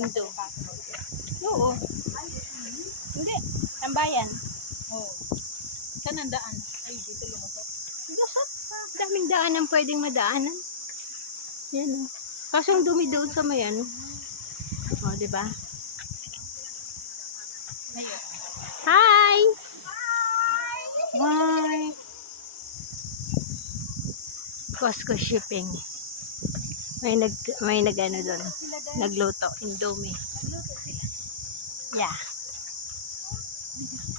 Indo. Oo. Hindi. Tambayan. Oo. Saan ang daan? Ay, dito lumusok. Daming daan ang pwedeng madaanan. Yan o. Kaso ang dumi doon sa may ano. O, diba? Ngayon. Hi! Hi! Costco shipping. May nag ano doon. Nagluto. Indomie. Nagluto sila. Yeah.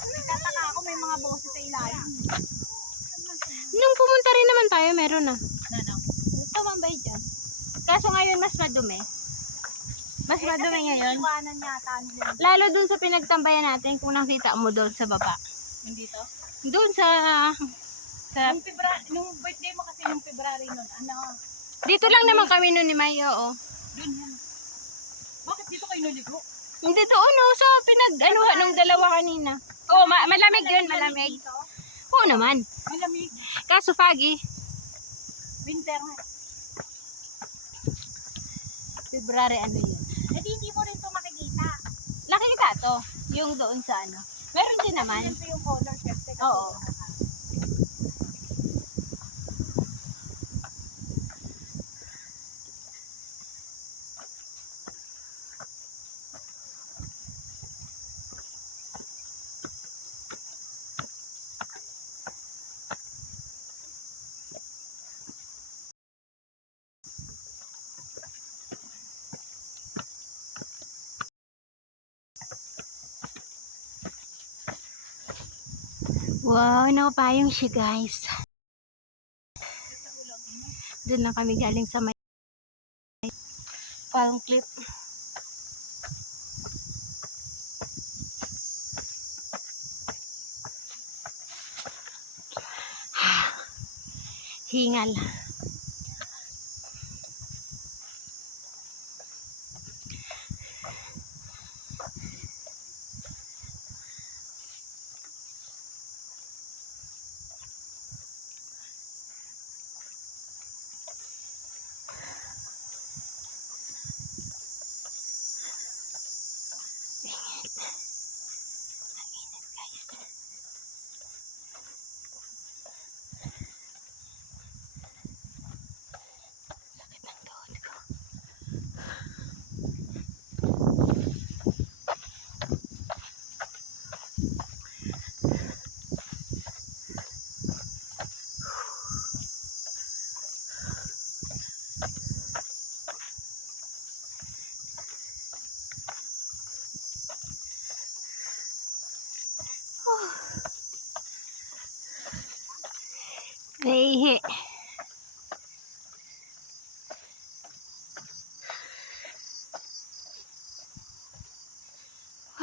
Nagtataka ako, may mga boses sa ilalim. Nung pumunta rin naman tayo, meron na. Ano? Tumambay dyan. Kaso ngayon mas madumi. Mas madumi ngayon. Iwanan yata nila. Lalo dun sa pinagtambayan natin, kung nakita mo doon sa baba. Nandito? Doon sa Nung birthday mo kasi nung February nun, ano? dito lang naman kami noon ni Mayo, oh. Dun yan. Bakit dito kayo naligo? Hindi doon, oh, sa pinag-anuhan nung dalawa kanina. Oh, malamig yun, malamig. Dito? Oo naman. Malamig. Kaso foggy. Winter nga. February ano yun. Eh di hindi mo rin ito makikita. Nakikita to, yung doon sa ano. Meron din naman. Ito yung color syempre. Oo. Wow, nakapayong siya guys. Doon lang kami galing sa may palm clip. Hingal. Naihi. Wow.